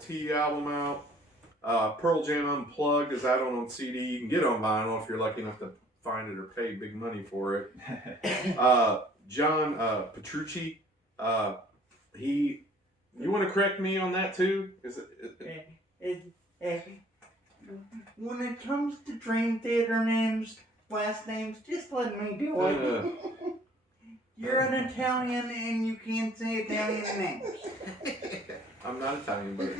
T album out. Pearl Jam Unplugged is out on CD. You can get it on vinyl if you're lucky enough to find it or pay big money for it. John Petrucci, you want to correct me on that too? When it comes to Dream Theater names, last names, just let me do it. You're an Italian and you can't say Italian names. I'm not Italian, but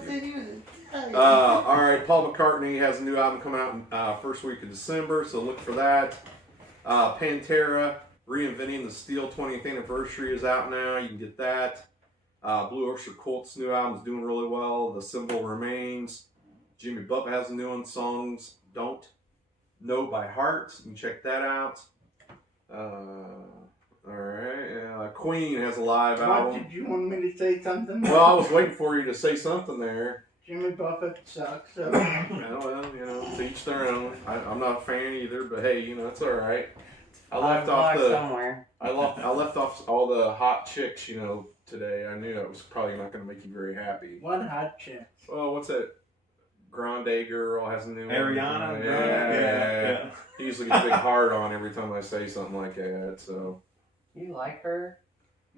thank you. Alright, Paul McCartney has a new album coming out in first week of December, so look for that. Pantera, Reinventing the Steel 20th Anniversary is out now. You can get that. Blue Oyster Cult's new album is doing really well. The Symbol Remains. Jimmy Buffett has a new one, Songs Don't Know by Heart. You can check that out. Alright, Queen has a live album. What, did you want me to say something? Well, I was waiting for you to say something there. Jimmy Buffett sucks, so... Well, to each their own. I'm not a fan either, but hey, it's alright. I left off all the hot chicks, today. I knew that was probably not going to make you very happy. What hot chicks? Oh, what's that? Grande girl has a new one. Ariana? Yeah. He usually gets a big hard on every time I say something like that, so... You like her?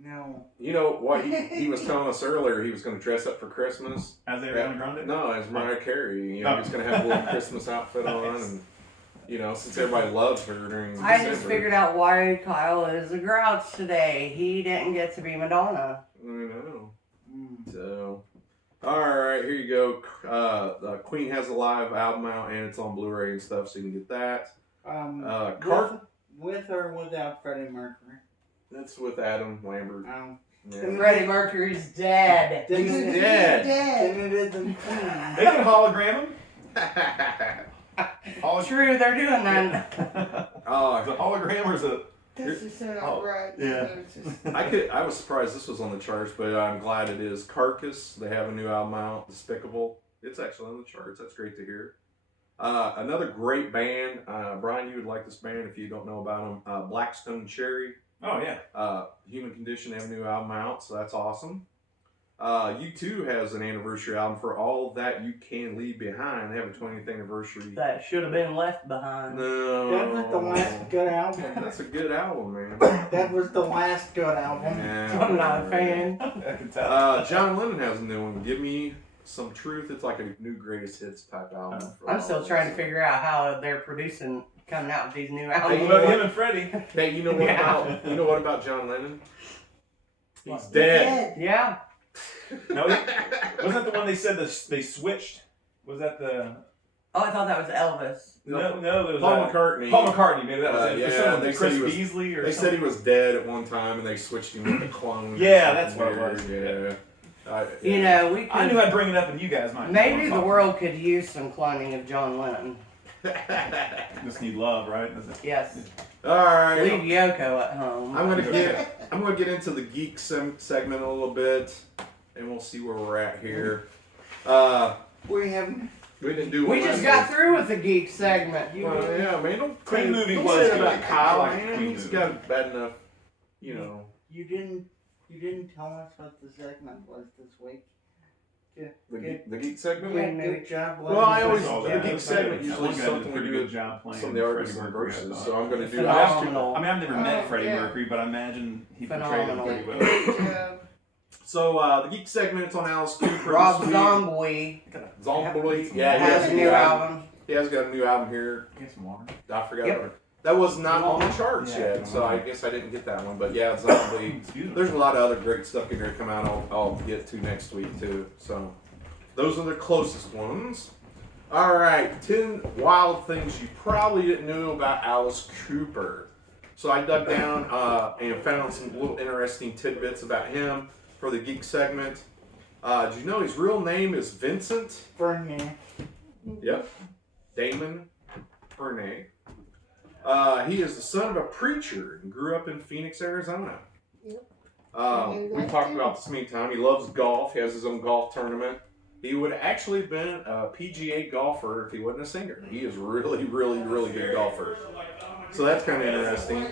No. You know what he was telling us earlier, he was going to dress up for Christmas. As Ariana Grande? No, as Mariah Carey. He's going to have a little Christmas outfit on, and since everybody loves her during December. I just figured out why Kyle is a grouch today. He didn't get to be Madonna. I know. So, alright, here you go. Queen has a live album out, and it's on Blu-ray and stuff, so you can get that. With or without Freddie Mercury? That's with Adam Lambert. Yeah. Freddie Mercury's dead. He's dead. And it isn't Queen. They can hologram him. True, they're doing that. Is it a hologram or is it? That's just not right. Yeah. I was surprised this was on the charts, but I'm glad it is. Carcass, they have a new album out, Despicable. It's actually on the charts. That's great to hear. Another great band. Brian, you would like this band if you don't know about them. Blackstone Cherry. Oh, yeah. Human Condition have a new album out, so that's awesome. U2 has an anniversary album for All That You Can Leave Behind. They have a 20th anniversary. That should have been left behind. No. That was the last good album. That's a good album, man. That was the last good album. Yeah, I'm not a fan. I can tell. John Lennon has a new one. Give Me Some Truth. It's like a new greatest hits type album. I'm still trying to figure out how they're coming out with these new albums. Well, him and Freddie. Hey, you know what about John Lennon? He's dead. Yeah. No, wasn't that the one they said they switched? Was that the? Oh, I thought that was Elvis. No, it was Paul McCartney. Paul McCartney, maybe that was it. Yeah, they Chris said Beasley or they something. said he was dead at one time, and they switched him with a clone. Yeah, that's what it was. Yeah. We could, I knew I'd bring it up, and you guys might. Maybe the world could use some cloning of John Lennon. Just need love, right? Yes. All right. Leave Yoko at home. I'm gonna get into the geek segment a little bit, and we'll see where we're at here. We haven't. We didn't do. We just got through with the geek segment. Well, yeah, man. Don't Queen movie don't was say about good. Kyle. I like Man, Queen he's movie. got bad enough. You didn't tell us what the segment was this week. The geek segment. Yeah, good job. Well, I always the geek segment usually something to do with some of the artists and verses. So I'm going to do. Phenomenal. I mean, I've never met Freddie Mercury, but I imagine he portrayed him pretty well. So the geek segment is on Alice Cooper. Rob Zombie Zombie. has Yeah, a new album. He has got a new album here. Get some water. I forgot. Yep. That was not on the charts Yeah. yet, so I guess I didn't get that one. But yeah, Zombie. There's a lot of other great stuff in here to come out. I'll get to next week too. So those are the closest ones. All right, 10 wild things you probably didn't know about Alice Cooper. So I dug down and found some little interesting tidbits about him for the geek segment. Did you know his real name is Vincent? Bernie. Yep. Damon Bernay. He is the son of a preacher and grew up in Phoenix, Arizona. Yep. We talked about this many times. He loves golf. He has his own golf tournament. He would have actually been a PGA golfer if he wasn't a singer. He is really, really, really good golfer. So that's kind of interesting.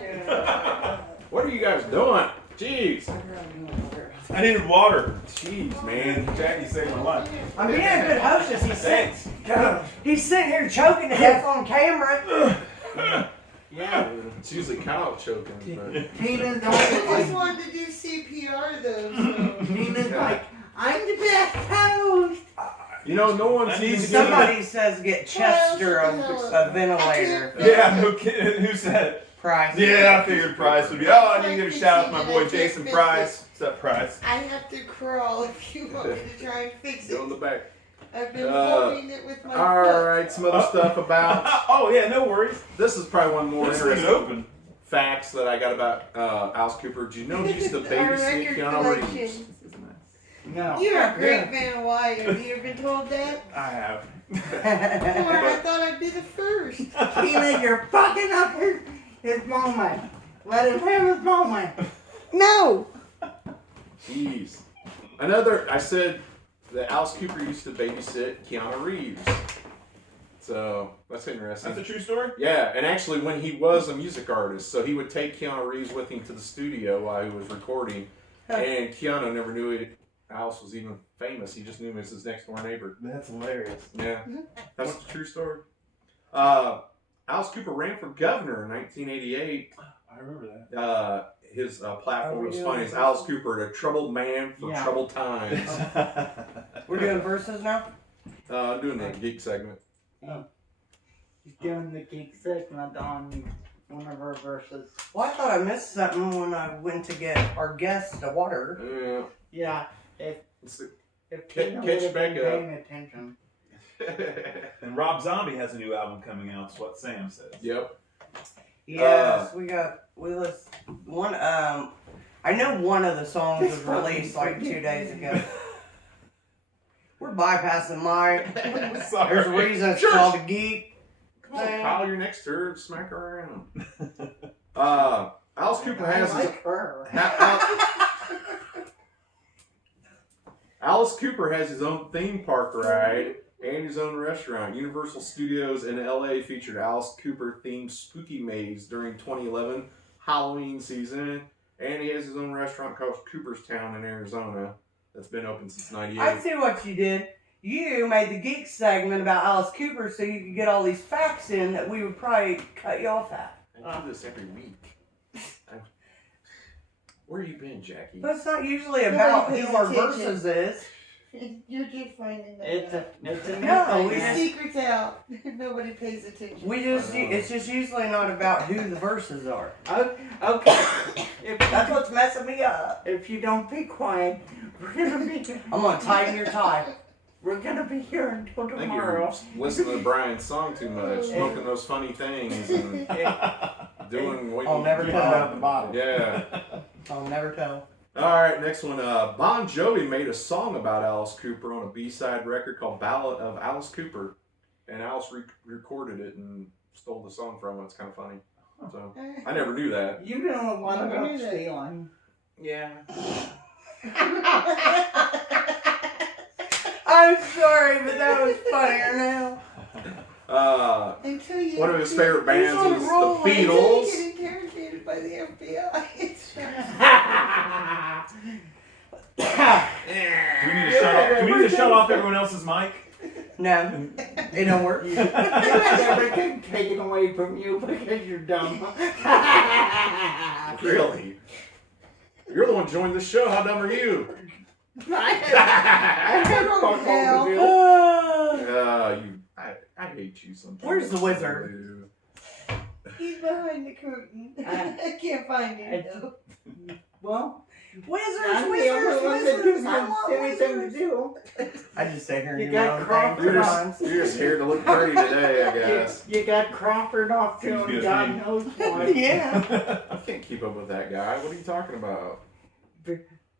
What are you guys doing? Jeez. I needed water. Jeez, man. Jackie saved my life. I'm being a good hostess. Thanks. He's sitting here choking to death on camera. Yeah. It's usually Kyle choking. But. Tina's I always just wanted to do CPR though, so. Tina's like, I'm the best host. You know, no one's I need easy. to Somebody says get Chester a ventilator. Yeah, who said? Price. Yeah, I figured Price would be. Oh, I need to give a shout out to my boy Jason Price. What's up, Price? I have to crawl if you want me to try and fix Go in it. the back. I've been holding it with my foot. Alright, some other stuff about. Oh yeah, no worries. This is probably one more Just leave it interesting open. facts that I got about Alice Cooper. Do you know he used to Our babysit record Keanu Reeves? collection. No. You're a great Van Wyatt. Have you ever been told that? I have. Or I thought I'd be the first. Tina, you're fucking up his moment. Let him have his moment. No! Jeez. I said that Alice Cooper used to babysit Keanu Reeves. So, that's interesting. That's a true story? Yeah, and actually when he was a music artist, so he would take Keanu Reeves with him to the studio while he was recording, and Keanu never knew Alice was even famous. He just knew him as his next door neighbor. That's hilarious. Yeah, that's the true story. Alice Cooper ran for governor in 1988. I remember that. His platform was funny. It's Alice Cooper, the troubled man for troubled times. We're doing verses now? I'm doing the geek segment. He's doing the geek segment on one of our verses. Well, I thought I missed something when I went to get our guest a water. Yeah. Yeah, It's the- if Catch Tina would have back been up. paying attention. And Rob Zombie has a new album coming out. That's what Sam says. Yep. Yes, we list one. I know one of the songs was released like 2 days ago. We're bypassing Mike. There's a reason it's called a geek. Come on, Kyle, you're next to her. Smack her around. Alice Cooper has I like her. Alice Cooper has his own theme park ride and his own restaurant. Universal Studios in LA featured Alice Cooper themed Spooky Maze during 2011 Halloween season, and he has his own restaurant called Cooperstown in Arizona that's been open since '98. I see what you did. You made the geek segment about Alice Cooper so you could get all these facts in that we would probably cut you off at. I do this every week. Where you been, Jackie? But it's not usually about Nobody who pays our attention. verses is. You're just finding that It's out. a No, new we The thing. secret's out. Nobody pays attention. It's just usually not about who the verses are. Okay. That's what's messing me up. If you don't be quiet, we're I'm gonna tighten your tie. gonna be here until I think tomorrow. you're listening to Brian's song too much, smoking those funny things, and doing what I'll you never do. tell out the bottle. Yeah. I'll never tell. Alright, next one. Bon Jovi made a song about Alice Cooper on a B-side record called Ballad of Alice Cooper. And Alice recorded it and stole the song from him. It's kind of funny. So, I never knew that. You know a lot Never about knew that. stealing. Yeah. I'm sorry, but that was funnier now. Until you One of his favorite bands on is the roll. Until you Beatles. get interrogated by the FBI. Do we need to shut off everyone else's mic? No, it don't work. Everything taken away from you because you're dumb. Really? You're the one who joined the show. How dumb are you? I had Oh, fuck hell. all to do. I hate you sometimes. Where's the wizard? He's behind the curtain. I can't find him though. Well, Wizards, I'm the only one that wizards, doesn't I have want anything to wizards. do. I just stay here and You do my got own Crawford thing You're sometimes. you're just here to look pretty today, I guess. You got Crawford off Seems doing good God for me. knows what. Yeah. I can't keep up with that guy. What are you talking about?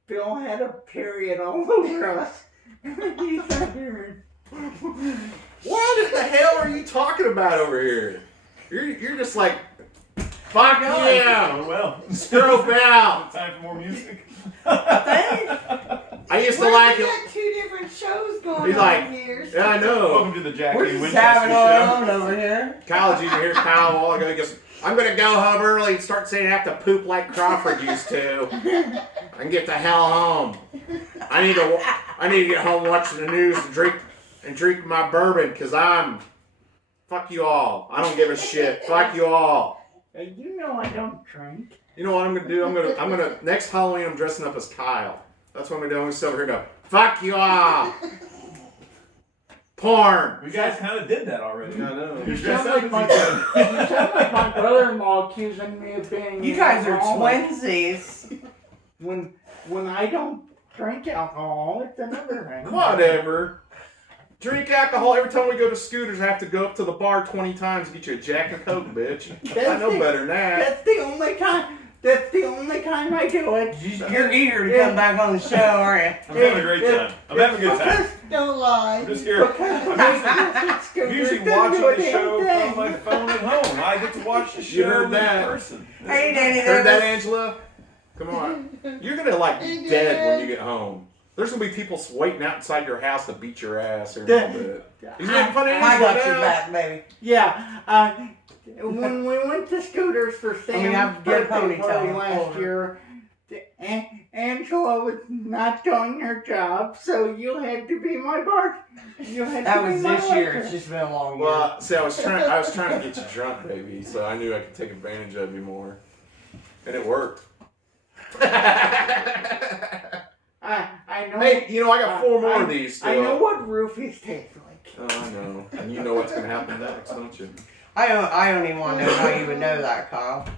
Bill had a period all over us. He's not here. What in the hell are you talking about over here? You're just like, fuck yeah, Oh, well. stroke out. Time for more music. I used to Well, like we it. got two different shows going He's on like, here. Yeah, I know. Welcome to the Jackie We're just Winchester having our show. own over here. Kyle Jr. Here's Kyle a while ago. He goes, I'm gonna go home early and start saying I have to poop like Crawford used to, and get the hell home. I need to get home, watch the news, and drink my bourbon, because fuck you all. I don't give a shit. Fuck you all. You know I don't drink. You know what I'm gonna do? I'm gonna next Halloween I'm dressing up as Kyle. That's what I'm gonna do. I'm gonna sit over here and go, fuck you all. Porn. We guys kind of did that already. I know. You're You dressed sound up like as each other. you sound like my brother-in-law accusing me of being. You guys are alcoholic. twinsies. When I don't drink alcohol, it's another thing. Whatever. Drink alcohol. Every time we go to Scooters, I have to go up to the bar 20 times and get you a Jack and Coke, bitch. I know better than that. That's the only time. That's the only time I do it. You're eager to come back on the show, aren't you? I'm having a great time. I'm having a good time. Don't lie. I'm just here. I'm usually watching the show from my phone at home. I get to watch the show You heard in that. person. Hey, Danny. Heard that, Angela? Come on. You're gonna be dead when you get home. There's gonna be people waiting outside your house to beat your ass here in a little bit. He's making fun of I Angela got your now. back, baby. Yeah. When we went to Scooters for Sam's I've got a birthday party ponytail. last year, Angela was not doing her job, so you had to be my bar. You had That to be was my this year. waiter. It's just been a long year. Well, see, I was trying to get you drunk, baby, so I knew I could take advantage of you more, and it worked. I know. Hey, you know I got 4 more of these. Still. I know what roofies taste like. Oh, I know, and you know what's gonna happen next, don't you? I don't even want to know how you would know that, Kyle.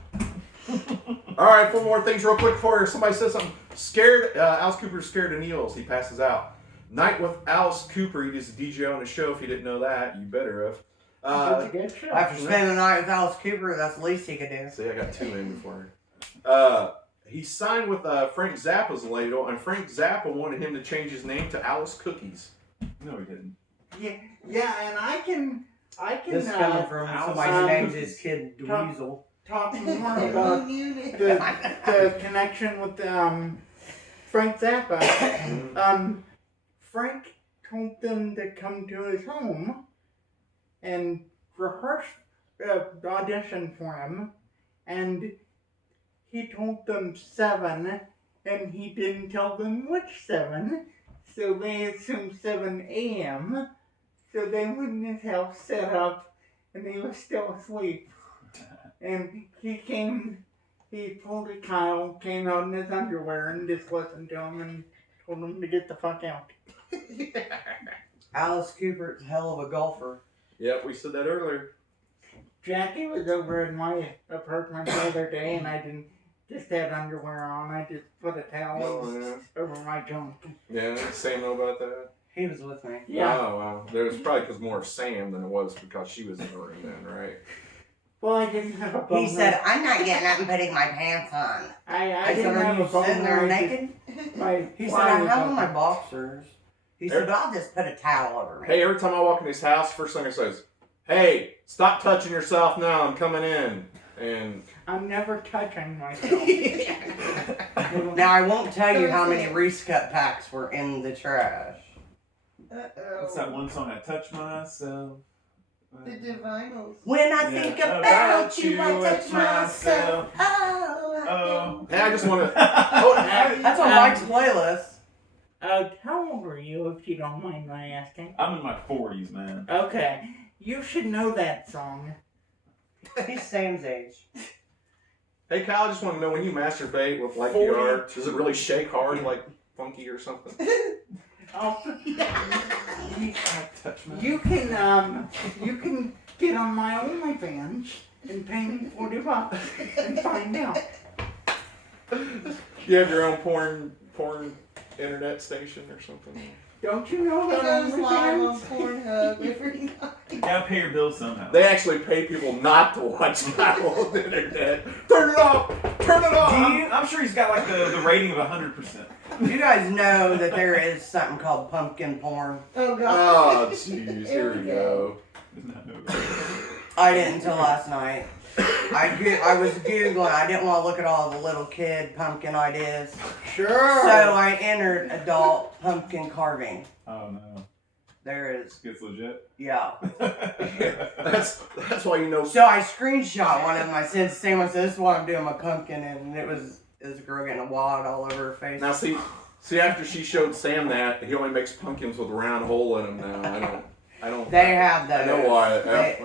All right, 4 more things real quick for you. Somebody says something. Scared. Alice Cooper's scared of needles. He passes out. Night with Alice Cooper. He does a DJ on the show. If you didn't know that, you better have. That's a good show. After spending the night with Alice Cooper, that's the least he could do. See, I got 2 in before. He signed with Frank Zappa's label, and Frank Zappa wanted him to change his name to Alice Cookies. No, he didn't. Yeah, and I can This coming from somebody who named his kid Tom- Dweezil. talk more about the connection with Frank Zappa. Frank told them to come to his home and rehearse, audition for him, and he told them 7, and he didn't tell them which 7, so they assumed 7 a.m., so they went in his house, set up, and he was still asleep. And he pulled a Kyle, came out in his underwear, and just listened to him and told him to get the fuck out. Alice Cooper's a hell of a golfer. Yep, we said that earlier. Jackie was over in my apartment the other day, and I didn't just had underwear on. I just put a towel over my junk. Yeah, Sam know about that? He was with me. Yeah. Oh, wow. There was probably because more of Sam than it was because she was in the room then, right? Well, I didn't have a boner. He said, "I'm not getting up and putting my pants on." I I didn't said, have "Are a you boner. sitting there I naked?" He said, "I have on my boxers." He said, "I'll just put a towel over me." Hey, every time I walk in his house, first thing he says, "Hey, stop touching yourself now. I'm coming in." And I'm never touching myself. Now I won't tell you how many Reese Cut packs were in the trash. What's that one song? I touch myself. The Divinals. When I think about you, I touch myself. Oh. hey, I just want to. That's on Mike's playlist. How old are you, if you don't mind my asking? I'm in my 40s, man. Okay, you should know that song. He's Sam's age. Hey, Kyle, I just want to know when you masturbate with like 40. your, does it really shake hard, like funky or something? Oh, I touch myself. you can get on my OnlyFans and pay me $40 and find out. You have your own porn internet station or something? Don't you know He that goes live on OnlyFans? Pornhub every night. You gotta pay your bills somehow. They actually pay people not to watch Kyle on the internet. Turn it off! Turn it off! I'm sure he's got like the rating of 100%. Do you guys know that there is something called pumpkin porn? Oh God. Oh, jeez, here we go. I didn't until last night. I was Googling. I didn't want to look at all the little kid pumpkin ideas. Sure. So I entered adult pumpkin carving. Oh no. There is. It's legit. Yeah. That's why you know. So I screenshot one of them. I said, "Sam, this is what I'm doing my pumpkin," and it was a girl getting a wad all over her face. Now see, after she showed Sam that, he only makes pumpkins with a round hole in them now. I don't. They have those. I know why.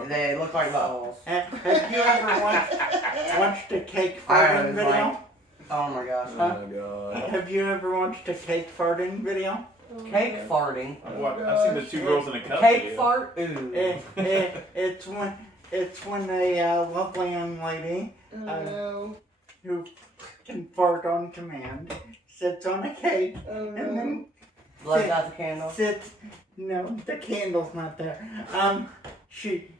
They look like buttholes. Have you ever watched a cake farting video? Oh my gosh. Oh god. Have you ever watched a cake farting video? Cake farting. I've seen the two girls in a cup. Cake video. fart? Ooh. It's when a lovely young lady who can fart on command sits on a cake and then Blows out the candle. No, the candle's not there. She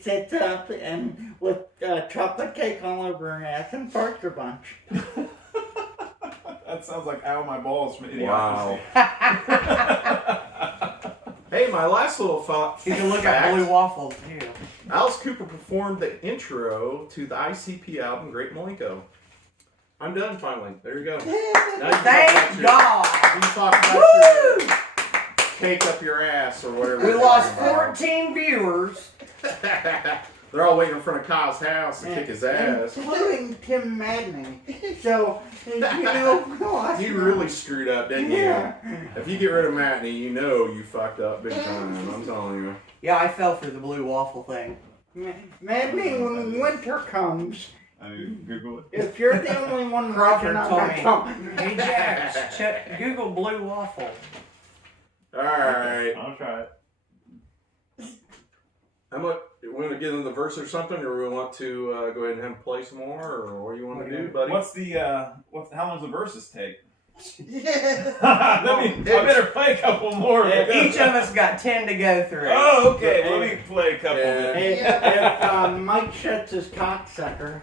sits up and with chocolate cake all over her ass and farts a bunch. That sounds like ow my balls from Wow. Idiocracy. Hey, my last little thought. You can look at blue waffles too. Alice Cooper performed the intro to the ICP album Great Malenko. I'm done finally. There you go. Now you Thank God. You talk about your cake up your ass or whatever. We you're lost talking about. 14 viewers. They're all waiting in front of Kyle's house to kick his ass. Including Tim Madney. So, you know, You really screwed up, didn't you? Yeah. If you get rid of Matney, you know you fucked up big time. I'm telling you. Yeah, I fell for the blue waffle thing. Madney, when winter comes, I need to Google it. if you're the only one Crawford watching told on me. my phone. Hey Jax, Google blue waffle. All right. I'll try it. We want to get in the verse or something, or we want to go ahead and play some more, or what do you want to do, buddy? How long does the verses take? Yeah. I better play a couple more. Each of us got 10 to go through. Oh, okay. Let me play a couple. Yeah. Then. If Mike shuts his cocksucker,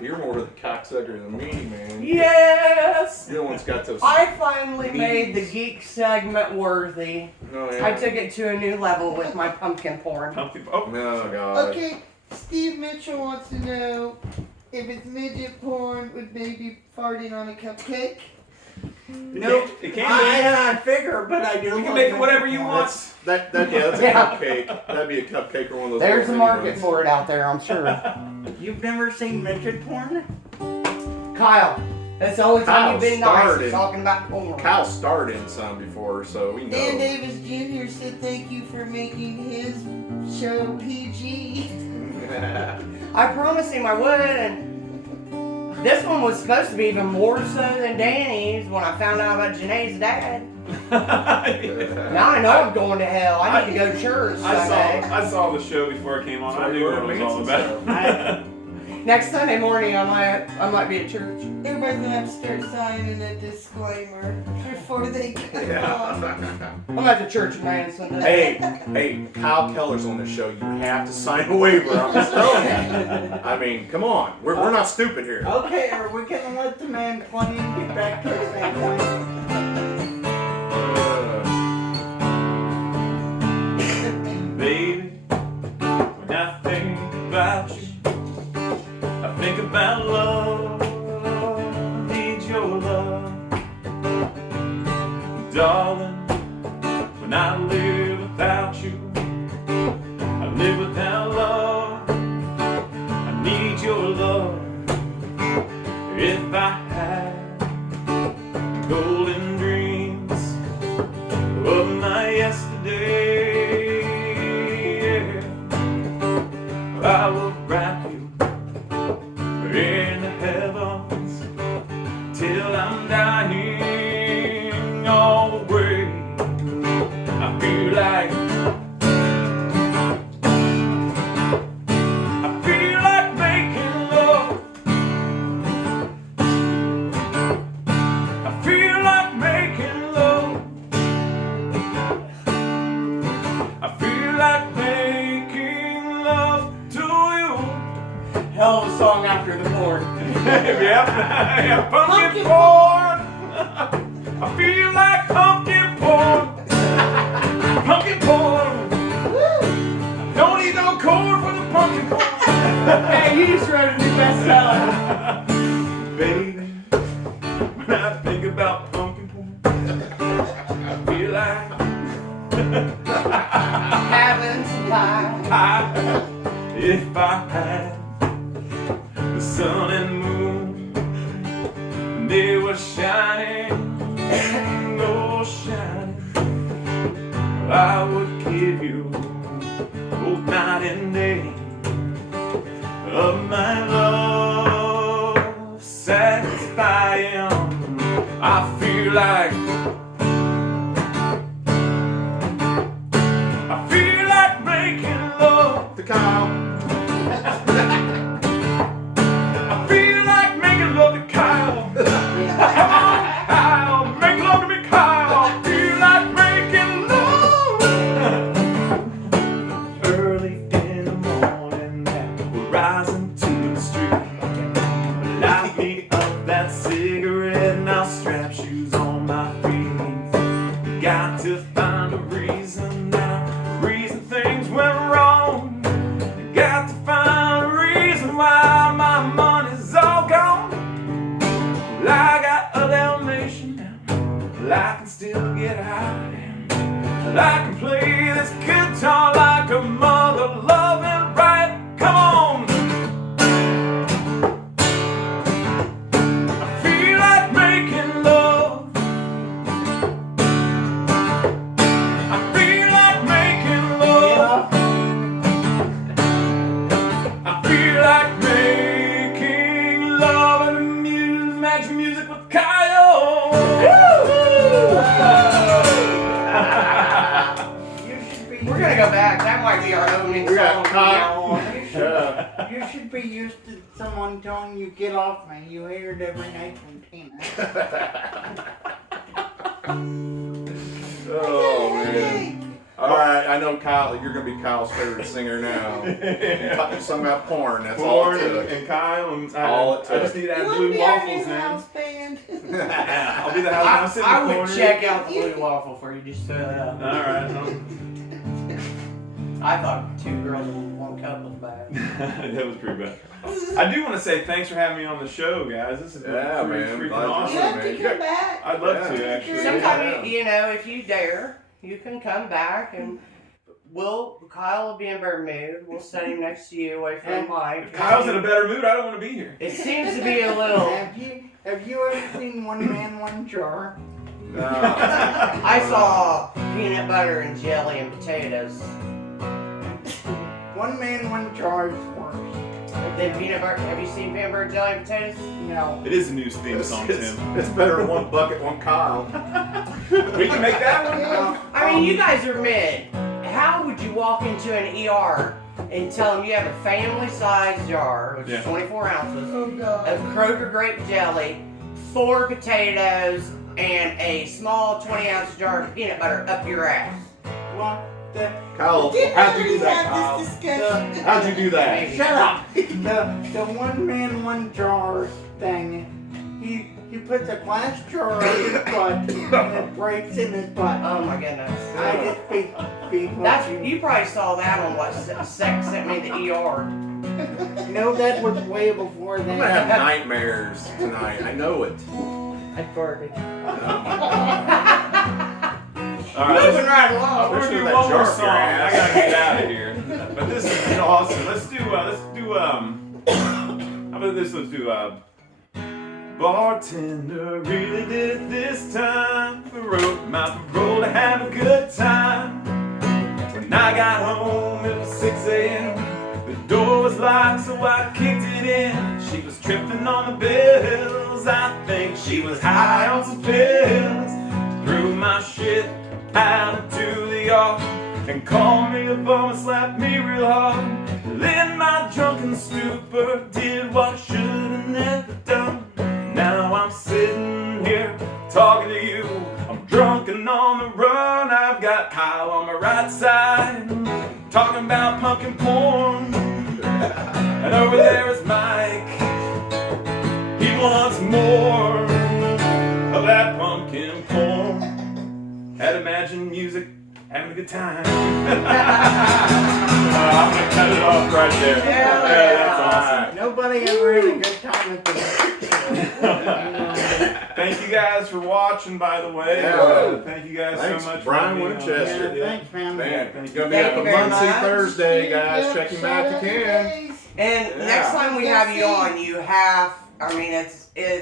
You're more of the cocksucker than me, man. Yes! You're the one's got those. I finally made the geek segment worthy. No, yeah. I took it to a new level with my pumpkin porn. Pumpkin. Oh, No, God. Okay, Steve Mitchell wants to know if it's midget porn with baby farting on a cupcake. nope. It can't I figure, but I do. be. You can like make it. whatever you want. That's a Yeah. cupcake. That'd be a cupcake or one of those. There's a little market mini for it out there, I'm sure. You've never seen midget porn? Kyle, that's the only time Kyle you've been nice started. is talking about porn. Kyle starred in some before, so we know. Dan Davis Jr. said thank you for making his show PG. I promised him I would, and this one was supposed to be even more so than Danny's when I found out about Janae's dad. Now I know I'm going to hell. I need to go to church Sunday. I saw the show before it came on. I knew what it was all about. Next Sunday morning, I might be at church. Everybody's gonna have to start signing a disclaimer before they come on. I'm at the church man Sunday. Hey, Kyle Keller's on the show. You have to sign a waiver. I'm just telling you. I mean, come on. We're not stupid here. Okay, are we gonna let the man play and get back to his family? Baby, when I think about you, I think about love, need your love. Darling, when I live without you, I live without love. I need your love. If I had golden dreams of my yesterday, I will wrap you in the heavens till I'm dying all the way. I feel like making love. I feel like making love. I feel like making love to you. Hell of a song after the porn. Yeah, pumpkin porn. I feel like pumpkin porn. Pumpkin porn. Don't need no cord for the pumpkin porn. Hey, you just wrote a new bestseller. Baby, when I think about pumpkin porn, I feel like Having some pie. If I had the sun and moon, they were shining, oh shining, I would give you both night and day of my love, satisfying. I feel like making love To Kyle. I feel like making love to Kyle. Come on, Kyle, make love to me, Kyle. I feel like making love. Early in the morning now, we're rising to the street. Light me up that cigarette and I'll strap shoes on my feet. Got to find a reason now, reason things went wrong. Got to find a reason why my money's all gone. Well, I got a Dalmatian now, well, I can still get high. Well, I can play this guitar like a mother loving right. Come on. I feel like making love. I feel like making love. I feel like making love and magic music with Kyle. You should be. We're gonna go back. That might be our opening We got song from Kyle. now on. You should be used to someone telling you get off me. You hear it every night from Tina. Oh man. All right, I know Kyle. You're gonna be Kyle's favorite singer now. You sung about porn. That's all Corn it took. and Kyle and All it I just need to You add want to blue be our waffles new in. house band? Yeah, I'll be the house. I'll sit in the I would corner. check out the blue waffle for you, just so that. All right. I thought 2 girls in 1 cup was bad. That was pretty bad. I do want to say thanks for having me on the show, guys. This has been Yeah, pretty man. freaking Glad you awesome. You have to man. come back. I'd love to Yeah. actually. Sometime, you know, if you dare, you can come back and Kyle will be in a better mood. We'll set him next to you away from the mic. If Kyle's in a better mood, I don't want to be here. It seems to be a little. Have you ever seen One Man, One Jar? No. I saw peanut butter and jelly and potatoes. One Man, One Jar is worse. Then peanut butter. Have you seen peanut butter, jelly, and potatoes? No. It is a new theme song, Tim. It's better than one bucket, one Kyle. We can make that one. I mean, you guys are mid. How would you walk into an ER and tell them you have a family-sized jar, which is 24 ounces, Oh of God. Kroger grape jelly, 4 potatoes, and a small 20-ounce jar of peanut butter up your ass? Well, Kyle, Didn't how'd you we do that, have Kyle? this discussion? How'd you do that? Maybe. shut up. The One Man, One Jar thing. He puts a glass jar on his butt and it breaks in his butt. Oh my goodness. I just be That's you probably saw that on what Sex sent me the ER. No, that was way before I'm gonna have that. nightmares tonight. I know it. I farted. All right, Moving right along. we're gonna do Especially that one more jar up song. your I ass. gotta get out of here. But this has been awesome. Let's do how about this? Let's do bartender really did it this time. We wrote my parole to have a good time. When I got home, it was 6 a.m. The door was locked, so I kicked it in. She was tripping on the bills. I think she was high on some pills. Threw my shit out into the yard and called me a bum and slapped me real hard. In my drunken stupor, did what I should have never done. Now I'm sitting here talking to you. I'm drunk and on the run. I've got Kyle on my right side, talking about pumpkin porn. And over there is Mike. He wants more of that pumpkin porn. Had imagined music, having a good time. I'm gonna cut it off right there. Hell Yeah, that's yeah. awesome. Nobody ever had a good time at the Thank you guys for watching, by the way. Yeah. Thank you guys Thanks, so much. Brian for being on Winchester. here. Thanks, man. Man, Thank it's you. gonna be a Thank you very Muncie much. Thursday, guys. Yep, Check him shout out if out you to can. Dave. And Yeah. next time we have you Yes, on, you have, I mean,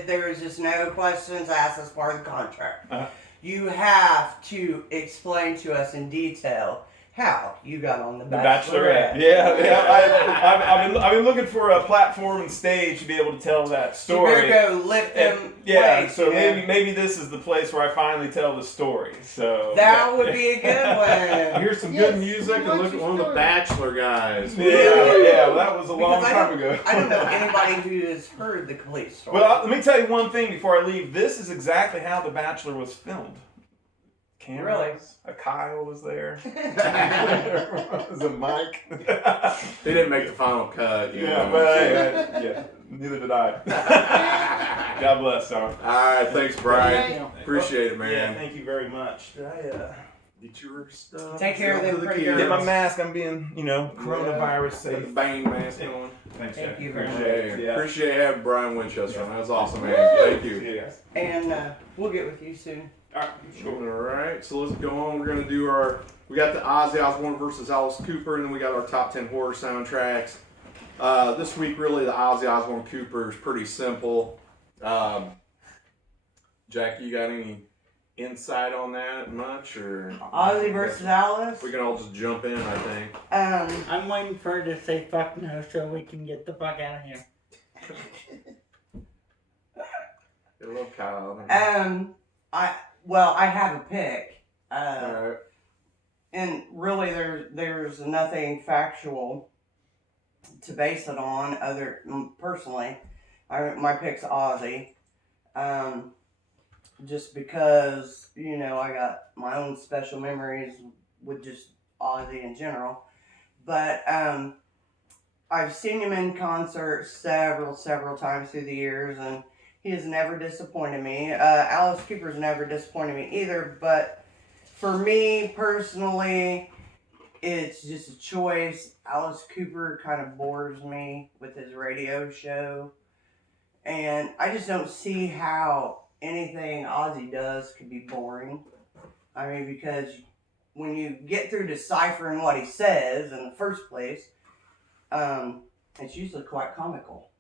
there's just no questions asked as part of the contract. Uh-huh. You have to explain to us in detail how you got on The The Bachelorette. I've been looking for a platform and stage to be able to tell that You story. better go lift them Yeah, weights, so you know? maybe this is the place where I finally tell the story. So That would be a good one. Here's some Yes, good music and what's look at your one of the story? Bachelor guys. Yeah, well, that was a long Because time ago. I don't know anybody who has heard the complete story. Well, let me tell you one thing before I leave. This is exactly how The Bachelor was filmed. Cameras, a Kyle was there. Was a Mike. They didn't make the final cut. You Yeah, know. but yeah, neither did I. God bless, Tom. All right, thanks, Brian. Yeah. Appreciate it, Yeah, man. thank you very much. Did I Get your stuff. Take care of them to the pretty kids. get my mask? I'm being, coronavirus Got the safe. Bane mask on. Thanks, Thank Jack. you very Appreciate it. Appreciate having Brian Winchester on. That was awesome, man. Thank you. See you guys. And we'll get with you soon. All right, sure. All right, so let's go on. We're gonna do we got the Ozzy Osbourne versus Alice Cooper, and then we got our top 10 horror soundtracks. This week, really, the Ozzy Osbourne Cooper is pretty simple. Jackie, you got any insight on that much, or Ozzy versus Alice. we can all just jump in? I think. I'm waiting for her to say fuck no so we can get the fuck out of here. I love Kyle. I have a pick. All right. And really, there's nothing factual to base it on. Personally, my pick's Ozzy. Just because I got my own special memories with just Ozzy in general. But I've seen him in concert several times through the years, and he has never disappointed me. Alice Cooper's never disappointed me either, but for me personally, it's just a choice. Alice Cooper kind of bores me with his radio show, and I just don't see how anything Ozzy does could be boring. I mean, because when you get through deciphering what he says in the first place, it's usually quite comical.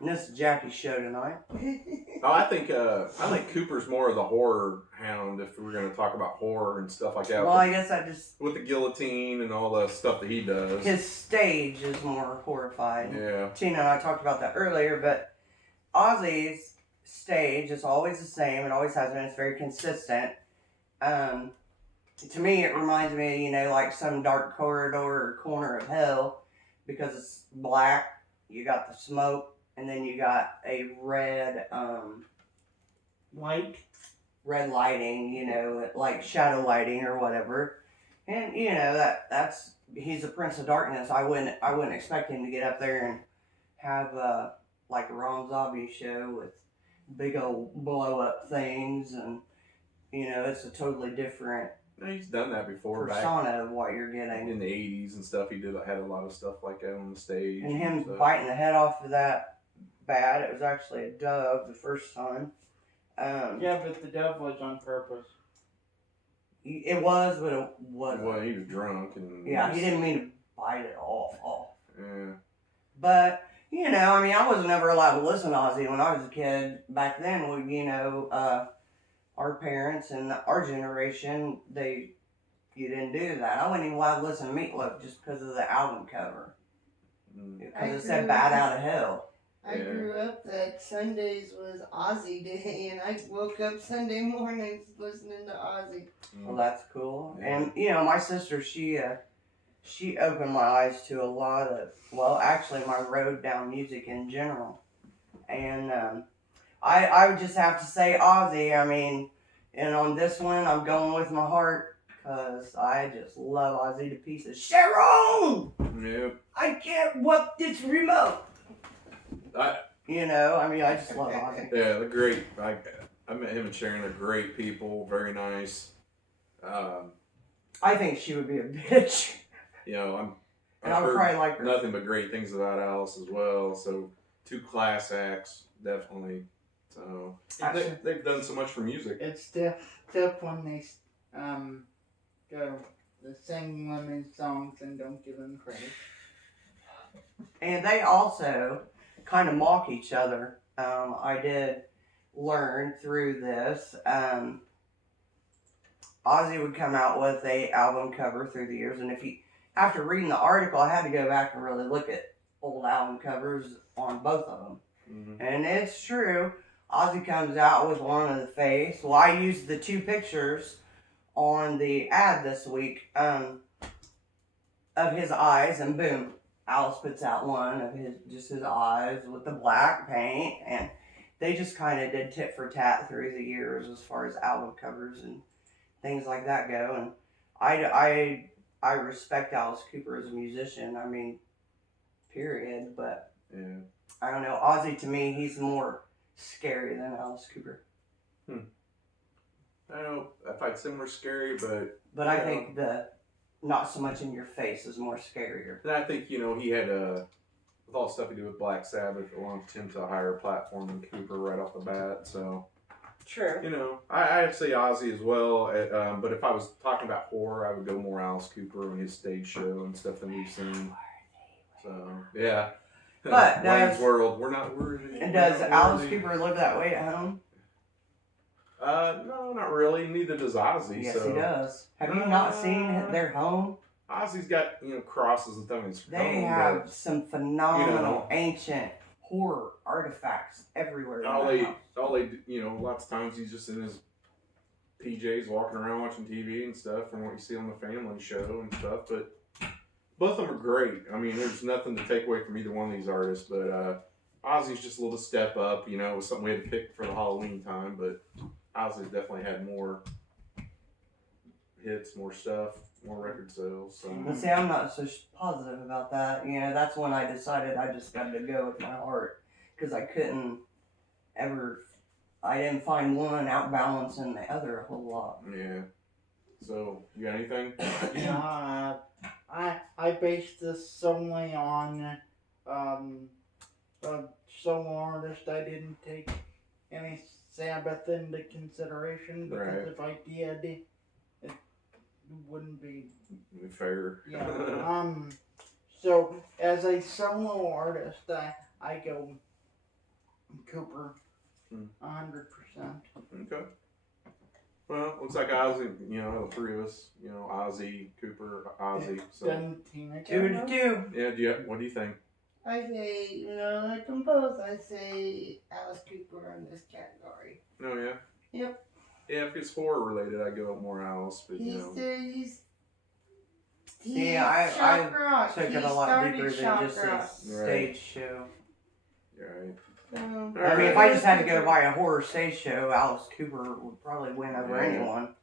And this is Jackie's show tonight. Oh, I think Cooper's more of the horror hound if we're going to talk about horror and stuff like that. Well, I guess I just... With the guillotine and all the stuff that he does. His stage is more horrifying. Yeah. Tina and I talked about that earlier, but Ozzy's stage is always the same. It always has been. It's very consistent. To me, it reminds me, like some dark corridor or corner of hell, because it's black. You got the smoke, and then you got a red, red lighting, like shadow lighting or whatever. And that's he's a Prince of Darkness. I wouldn't expect him to get up there and have like a Ron Zombie show with big old blow up things, and it's a totally different No, he's done that before. persona of what you're Back getting. in the 80s and stuff, he had a lot of stuff like that on the stage. And him stuff. biting the head off of that bat, it was actually a dove the first time. Yeah, but the dove was on purpose. It was, but it wasn't. Well, he was drunk and. Yeah, he didn't mean to bite it off. Yeah. But, I wasn't ever allowed to listen to Ozzy when I was a kid. Back then, our parents and our generation, you didn't do that. I wasn't even allowed to listen to Meatloaf just because of the album cover. Because it said Bad Out of Hell. I grew up that Sundays was Ozzy Day, and I woke up Sunday mornings listening to Ozzy. Well, that's cool. Yeah. And, my sister, she opened my eyes to a lot of, actually my road down music in general. And I would just have to say Ozzy. I mean, and on this one, I'm going with my heart, because I just love Ozzy to pieces. Sharon! Yep. I can't whoop this remote! I just love Ozzy. Yeah, they're great. I met him and Sharon. They're great people. Very nice. I think she would be a bitch. I've And I would heard probably like her. nothing but great things about Alice as well. So two class acts, definitely. So Actually- they've done so much for music. It's tough when they go to sing women's songs and don't give them credit. And they also kind of mock each other. I did learn through this. Ozzy would come out with a album cover through the years, and after reading the article, I had to go back and really look at old album covers on both of them. Mm-hmm. And it's true. Ozzy comes out with one of the face. Well, I used the two pictures on the ad this week of his eyes, and boom, Alice puts out one of his eyes with the black paint, and they just kind of did tit for tat through the years as far as album covers and things like that go. And I respect Alice Cooper as a musician. I mean, period. But Yeah. I don't know. Ozzy, to me, he's more scary than Alice Cooper. I don't know if I'd say more scary, but I Yeah. think the not so much in your face is more scarier. and I think, he had with all the stuff he did with Black Sabbath, it launched him to a higher platform than Cooper right off the bat. So, True. I'd say Ozzy as well. But if I was talking about horror, I would go more Alice Cooper and his stage show and stuff that we've seen. So, yeah. But Wayne's does- World, we're not worthy. And we're does not Alice worthy. Cooper live that way at home? No, not really. Neither does Ozzy. Yes, so. he does. Have you not seen their home? Ozzy's got crosses and stuff in his They home, have some phenomenal You know. ancient horror artifacts everywhere. but in all their they, house. lots of times he's just in his PJs walking around watching TV and stuff, from what you see on the Family Show and stuff. But both of them are great. I mean, there's nothing to take away from either one of these artists. But Ozzy's just a little step up. It was something we had to pick for the Halloween time. But Ozzy definitely had more hits, more stuff, more record sales. So. But see, I'm not so positive about that. That's when I decided I just got to go with my heart, because I didn't find one outbalancing the other a whole lot. Yeah. So, you got anything? Yeah, I based this solely on a solo artist. I didn't take any Sabbath into consideration, because Right. if I did, it wouldn't be. Fair. Yeah. So as a solo artist, I go Cooper, 100%. Okay. Well, looks like Ozzy, the three of us, Ozzy, Cooper, Ozzy. So, Then Tina 2-2. yeah, what do you think? I say, like them both, I say Alice Cooper in this category. Oh, yeah? Yep. Yeah, if it's horror related, I'd go with more Alice, but, He's See, I shock rock. took He it a lot started deeper than shock just rock. a stage show. Right. I mean, if I just had to go by a horror stage show, Alice Cooper would probably win over Yeah. anyone.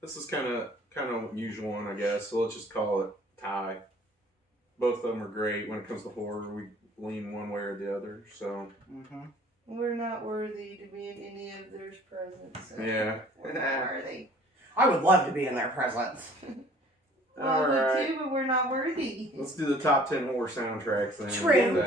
This is kind of unusual one, I guess, so let's just call it tie. Both of them are great. When it comes to horror, we lean one way or the other, so. Mm-hmm. We're not worthy to be in any of their presence. So Yeah. We're not worthy. I would love to be in their presence. Well, we Alright. do, but we're not worthy. Let's do the top 10 horror soundtracks then. True.